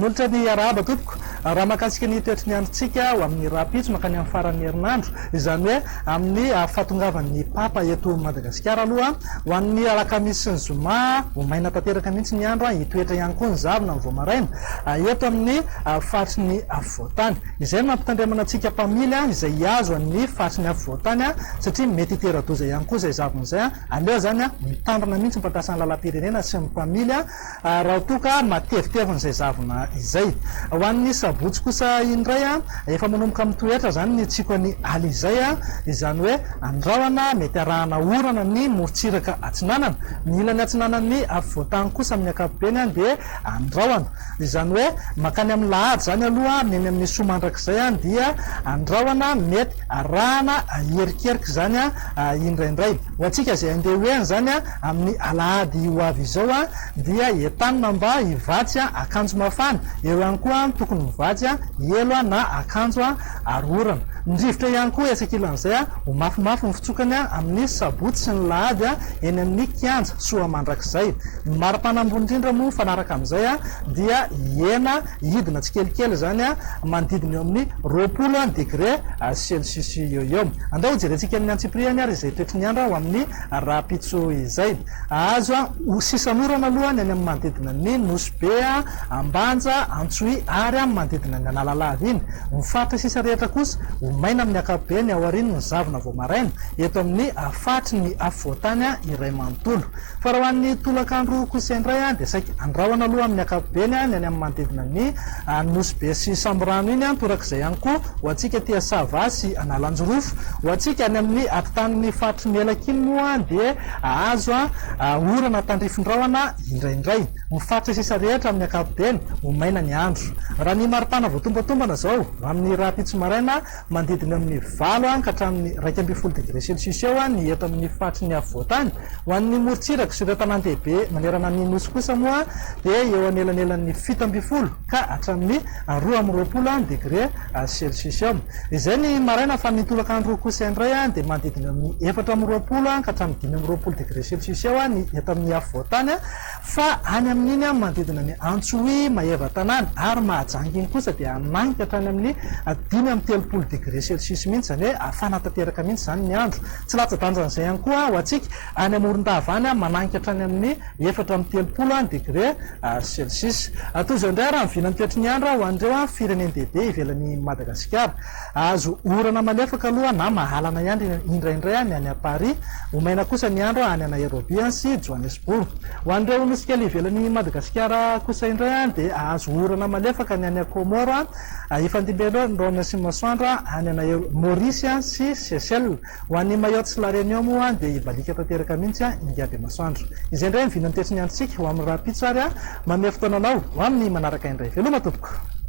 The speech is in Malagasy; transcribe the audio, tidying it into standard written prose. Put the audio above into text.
nolotra ny arahaba tompoko raha mahakasika ny toetry ny androtsika ho amin'ny rapitso makany amin'ny faran'ny herinandro izany hoe amin'ny fahatongavan'ny papa eto Madagasikara aloha ho an'ny alakamisy sy ny zoma ho maina tanteraka mihitsy ny andro hitoetra ihany koa ny zavona ny voamaraina eto amin'ny faritry ny afovoantany izay mampitandremana antsika mpamily izay azo amin'ny faritry ny afovoantany satria mety hitera-doza ihany koa izay zavona izay aleo zany mitandrina mihitsy mpampiasan'ny lalam-pirenena sy ny mpamily raha toka matevitevina zavona izay ho an'ny sabotsy kosa indray efa manomboka mitoetra zany ny tsiko ny aly izay izany hoe andrahana mety arahana orana ny morotsiraka atsinanana ny ilany atsinanany afovoantany kosa amin'ny ankapobeny dia andrahana izany hoe makany amin'ny lahady zany aloha neny amin'ny somandrakizay dia andrahana mety arahana herikeriky zany indraindray ho atsika zay andeha hoeny zany amin'ny alahady ho avy izao dia entanina mba hivatsy akanjo mafana eo ihany koa tokony mivatsy elo na akanjo arorana ndrivotra ihany koa esakilan'izay ho mafimafy ny fitsokany amin'ny sabotsy sy ny lahady eny amin'ny kianja soa mandrakizay mari-panambony indrindra moa fanaraka amin'izay dia hena hidina tsikelikely zany manodidina eo amin'ny 20 degré celsius eo andao jerentsika amin'ny antsipriany ary izay toetry ny andro ho amin'ny rapitso izay azo ho sisanorana aloha ny any amin'ny manodidina ny Nosy-be Ambanja Antsohi ary manodidina ny Analalava iny mifaritra sisa rehetra kosa ho maina amin'ny ankapobeny ao aoriany ny zavona voamaraina eto amin'ny faritry ny afovoantany iray manontolo fa raha ho an'ny tolakandro kosa indray dia saika andrahona aloha amin'ny ankapobeny ny any amin'ny manodidina ny Nosy-be sy Samborano iny torak'izay ihany koa ho antsika tia Sava sy Analanjorofo ho antsika any amin'ny ampitanin'ny faritry ny Elakiny moa dia azo orana tandrifindrahona indraindray mifaritra sisa rehetra amin'ny ankapobeny ho maina ny andro raha ny maripana voatombotombana zao amin'ny rapitso maraina manodidina amin'ny 20 ka hatramin'ny 12 degré celsius eo ny eto amin'ny faritry ny afovoantany ho an'ny morotsiraka sy ireo tanàn-dehibe manerana ny Nosy kosa moa dia eo anelanelan'ny 17 ka hatramin'ny 20 degré celsius eo izay ny maraina fa ny tolakandro kosa indray dia manodidina amin'ny 4 ka hatramin'ny 20 degré celsius eo ny eto amin'ny afovoantany fa any amin'iny manodidina ny Antsohi Maheva tanàna ary Mahajanga iny kosa dia ananika hatrany amin'ny 5 degré celsius mihitsy zany hoe afana tanteraka mihitsy zany ny andro tsy latsa-danjan'izay ihany koa ho antsika any Morondava any mananika hatrany amin'ny 4 degré celsius toy izao indray raha mivinany toetry ny andro ho andreo firenendehibe ivelan'ny Madagasikara azo orana malefaka aloha na mahalana ihany indraindray ny any Paris ho maina kosa ny andro any Nairobi sy Johannesburg ho andreo nosikely ivelan'ny Madagasikara kosa indray dia azo orana malefaka ny any Comore ifandimbendraona sy masoandro any Maurice sy Seychelles ho an'ny Mayotte sy La Réunion moa dia ivalika tanteraka mihitsy ingady masoandro izay indray mivinany toetry ny androtsika ho amin'ny rapitso ary mamea fotoananao ho amin'ny manaraka indray veloma tompoko